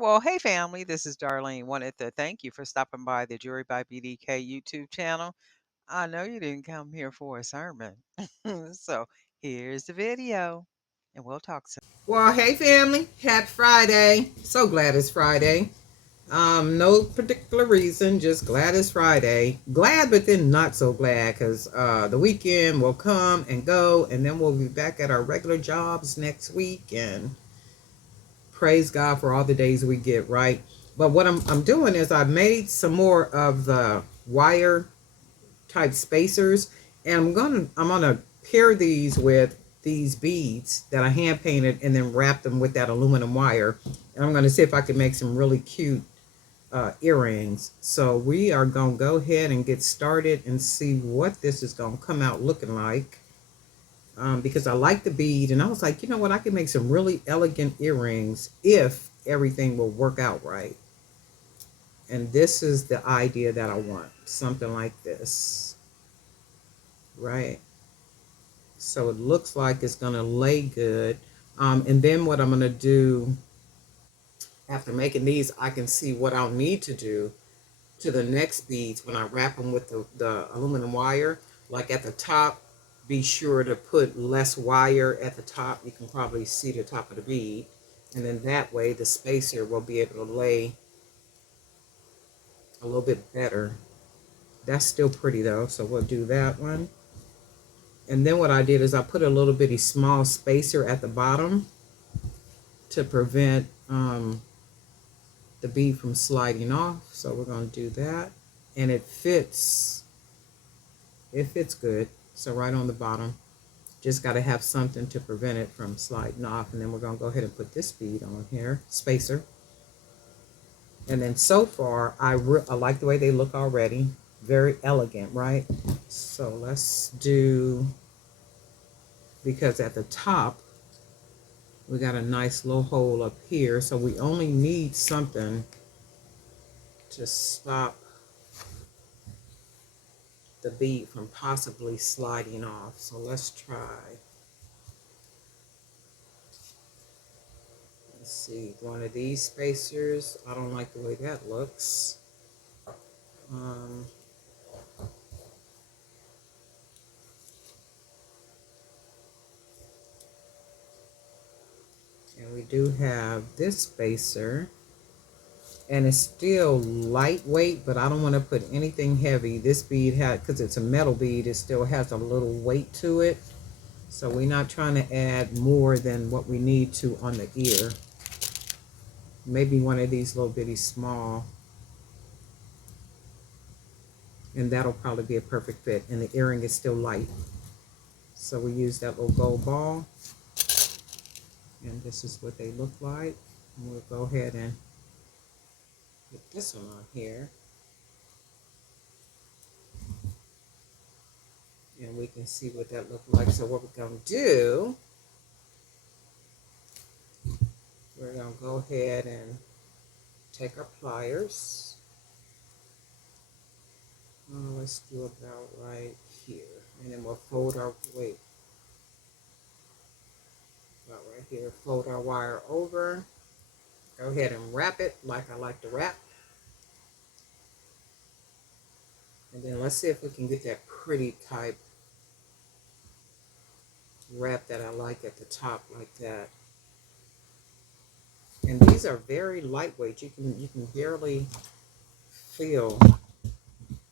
Well, hey family, this is Darlene. Wanted to thank you for stopping by the Jury by BDK YouTube channel. I know you didn't come here for a sermon. So here's the video, and we'll talk soon. Well, hey family, happy Friday. So glad it's Friday. No particular reason, just glad it's Friday. Glad, but then not so glad because the weekend will come and go, and then we'll be back at our regular jobs next week. And praise God for all the days we get, right? But what I'm doing is I made some more of the wire type spacers, and I'm gonna pair these with these beads that I hand painted and then wrap them with that aluminum wire, and I'm gonna see if I can make some really cute earrings. So we are gonna go ahead and get started and see what this is gonna come out looking like, because I like the bead and I was like, you know what, I can make some really elegant earrings if everything will work out right. And this is the idea that I want, something like this, right? So it looks like it's going to lay good. And then what I'm going to do after making these, I can see what I'll need to do to the next beads when I wrap them with the aluminum wire. Like at the top, be sure to put less wire at the top. You can probably see the top of the bead. And then that way the spacer will be able to lay a little bit better. That's still pretty though, so we'll do that one. And then what I did is I put a little bitty small spacer at the bottom to prevent the bead from sliding off. So we're going to do that. And it fits good. So right on the bottom, just got to have something to prevent it from sliding off. And then we're going to go ahead and put this bead on here, spacer. And then so far, I like the way they look already. Very elegant, right? So let's do, because at the top, we got a nice little hole up here. So we only need something to stop the bead from possibly sliding off. So let's try. Let's see, one of these spacers. I don't like the way that looks. Um, and we do have this spacer. And it's still lightweight, but I don't want to put anything heavy. This bead had, because it's a metal bead, it still has a little weight to it. So we're not trying to add more than what we need to on the ear. Maybe one of these little bitty small. And that'll probably be a perfect fit. And the earring is still light. So we use that little gold ball. And this is what they look like. And we'll go ahead and put this one on here. And we can see what that looks like. So what we're going to do, we're going to go ahead and take our pliers. Let's do about right here. And then we'll fold our, about right here, fold our wire over. Go ahead and wrap it like I like to wrap. And then let's see if we can get that pretty type wrap that I like at the top like that. And these are very lightweight. You can barely feel.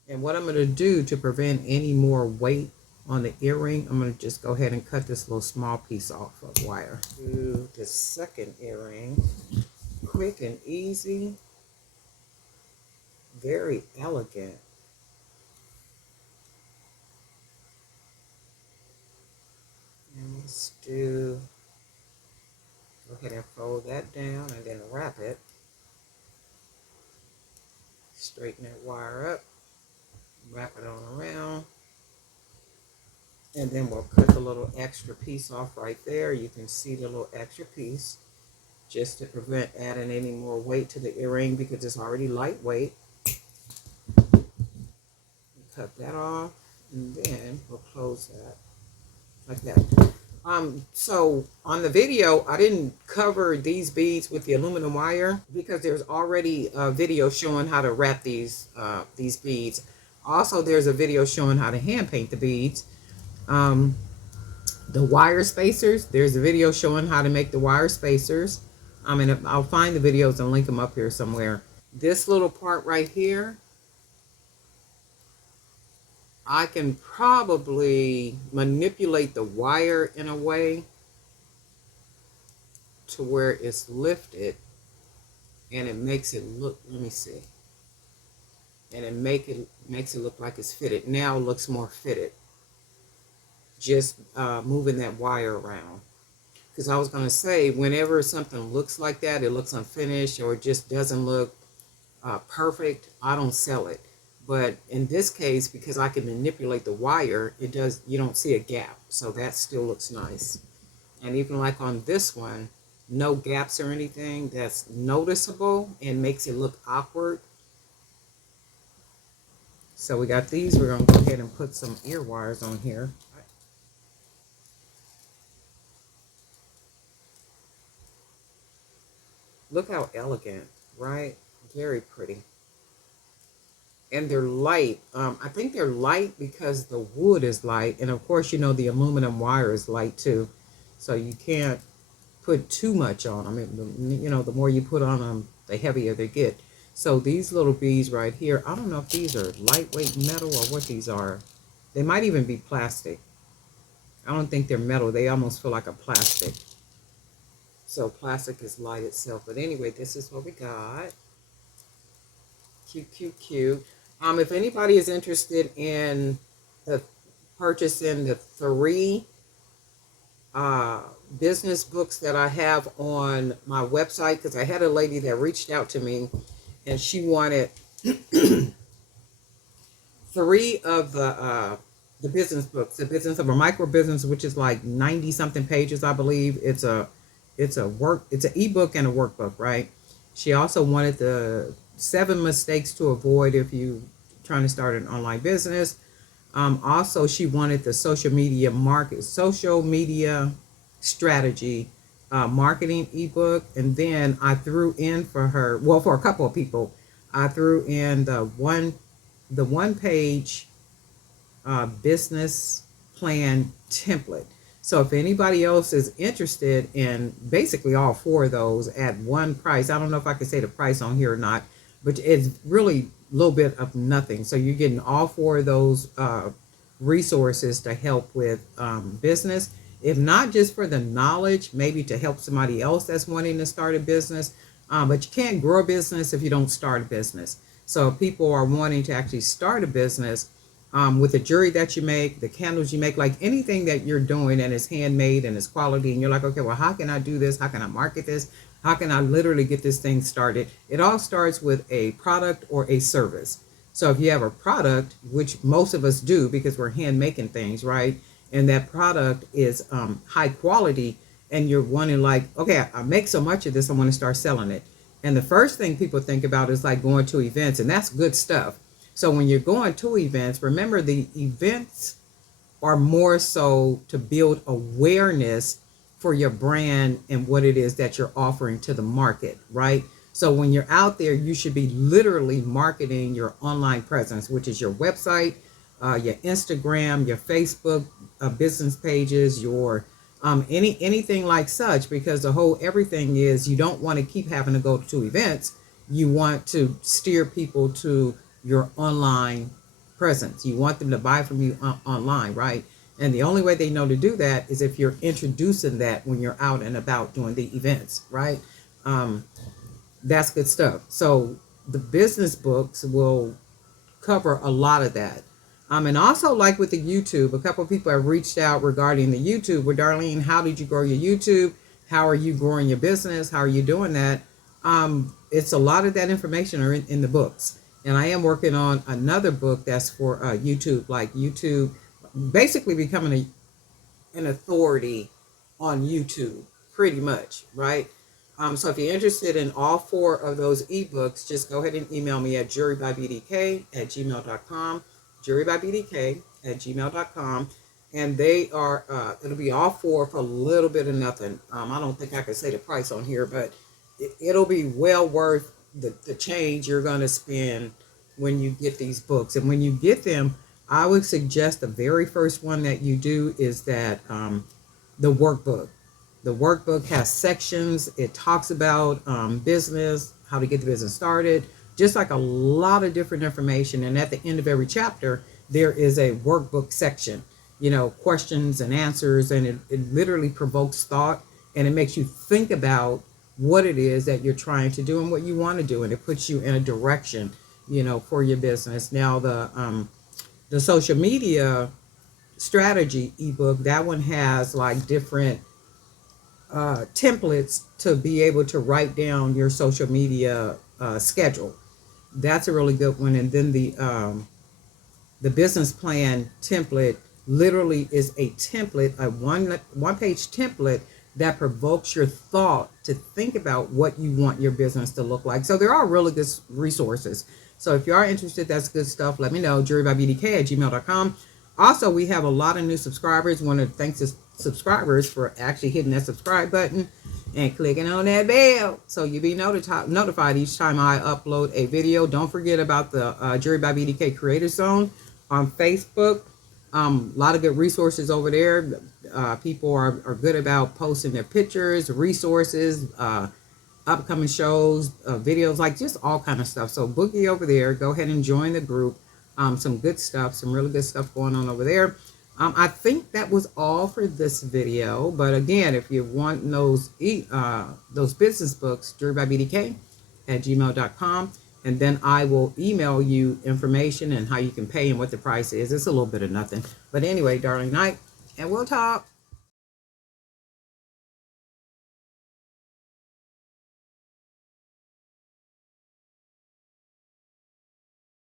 And what I'm going to do to prevent any more weight on the earring, I'm going to just go ahead and cut this little small piece off of wire. Do the second earring. Quick and easy. Very elegant. And let's do, go ahead and fold that down and then wrap it. Straighten that wire up. Wrap it on around. And then we'll cut the little extra piece off right there. You can see the little extra piece, just to prevent adding any more weight to the earring because it's already lightweight. Cut that off, and then we'll close that like that. So on the video, I didn't cover these beads with the aluminum wire because there's already a video showing how to wrap these beads. Also, there's a video showing how to hand paint the beads. Um, the wire spacers, there's a video showing how to make the wire spacers. And I'll find the videos and link them up here somewhere. This little part right here, I can probably manipulate the wire in a way to where it's lifted and it makes it look, let me see, and it makes it look like it's fitted. Now it looks more fitted, just moving that wire around. Because I was going to say, whenever something looks like that, it looks unfinished or it just doesn't look perfect, I don't sell it. But in this case, because I can manipulate the wire, it does, you don't see a gap, so that still looks nice. And even like on this one, no gaps or anything that's noticeable and makes it look awkward. So we got these. We're going to go ahead and put some ear wires on here. Look how elegant, right? Very pretty. And they're light. I think they're light because the wood is light. And of course, you know, the aluminum wire is light too. So you can't put too much on them. You know, the more you put on them, the heavier they get. So these little beads right here, I don't know if these are lightweight metal or what these are. They might even be plastic. I don't think they're metal. They almost feel like a plastic. So plastic is light itself. But anyway, this is what we got. Cute, cute, cute. If anybody is interested in the purchasing the 3 business books that I have on my website, because I had a lady that reached out to me and she wanted 3 of the business books, the business of a micro business, which is like 90 something pages, I believe. It's an ebook and a workbook, right? She also wanted the 7 mistakes to avoid if you trying to start an online business. Also, she wanted the social media strategy marketing ebook. And then I threw in for her, well, for a couple of people, I threw in the one page business plan template. So if anybody else is interested in basically all 4 of those at one price, I don't know if I can say the price on here or not, but it's really a little bit of nothing. So you're getting all 4 of those resources to help with business. If not just for the knowledge, maybe to help somebody else that's wanting to start a business. But you can't grow a business if you don't start a business. So if people are wanting to actually start a business, with the jewelry that you make, the candles you make, like anything that you're doing and it's handmade and it's quality, and you're like, okay, well, how can I do this? How can I market this? How can I literally get this thing started? It all starts with a product or a service. So if you have a product, which most of us do because we're hand making things, right? And that product is high quality, and you're wanting like, okay, I make so much of this, I want to start selling it. And the first thing people think about is like going to events, and that's good stuff. So when you're going to events, remember the events are more so to build awareness for your brand and what it is that you're offering to the market, right? So when you're out there, you should be literally marketing your online presence, which is your website, your Instagram, your Facebook business pages, your anything like such, because the whole everything is you don't want to keep having to go to events. You want to steer people to your online presence. You want them to buy from you online, right? And the only way they know to do that is if you're introducing that when you're out and about doing the events, right? That's good stuff. So the business books will cover a lot of that. And also, like with the YouTube, a couple of people have reached out regarding the YouTube. Well, Darlene, how did you grow your YouTube? How are you growing your business? How are you doing that? It's a lot of that information are in the books. And I am working on another book that's for YouTube, like YouTube, basically becoming an authority on YouTube, pretty much, right? So if you're interested in all 4 of those ebooks, just go ahead and email me at jewelrybybdk@gmail.com, jewelrybybdk@gmail.com. and they are it'll be all four for a little bit of nothing. I don't think I can say the price on here, but it'll be well worth the change you're going to spend when you get these books. And when you get them, I would suggest the very first one that you do is that the workbook. The workbook has sections. It talks about business, how to get the business started, just like a lot of different information. And at the end of every chapter, there is a workbook section, questions and answers. And it literally provokes thought, and it makes you think about what it is that you're trying to do and what you want to do. And it puts you in a direction, for your business. Now, the social media strategy ebook, that one has like different templates to be able to write down your social media schedule. That's a really good one. And then the business plan template literally is a template, a one page template that provokes your thought to think about what you want your business to look like. So there are really good resources. So if you are interested, that's good stuff. Let me know. jurybybdk@gmail.com. Also, we have a lot of new subscribers. Want to thank the subscribers for actually hitting that subscribe button and clicking on that bell so you'll be notified each time I upload a video. Don't forget about the Jury by BDK Creator Zone on Facebook. A lot of good resources over there. People are good about posting their pictures, resources, upcoming shows, videos, like just all kind of stuff. So boogie over there. Go ahead and join the group. Some good stuff, some really good stuff going on over there. I think that was all for this video. But again, if you want those business books, jurybybdk@gmail.com. And then I will email you information and how you can pay and what the price is. It's a little bit of nothing. But anyway, darling night, and we'll talk.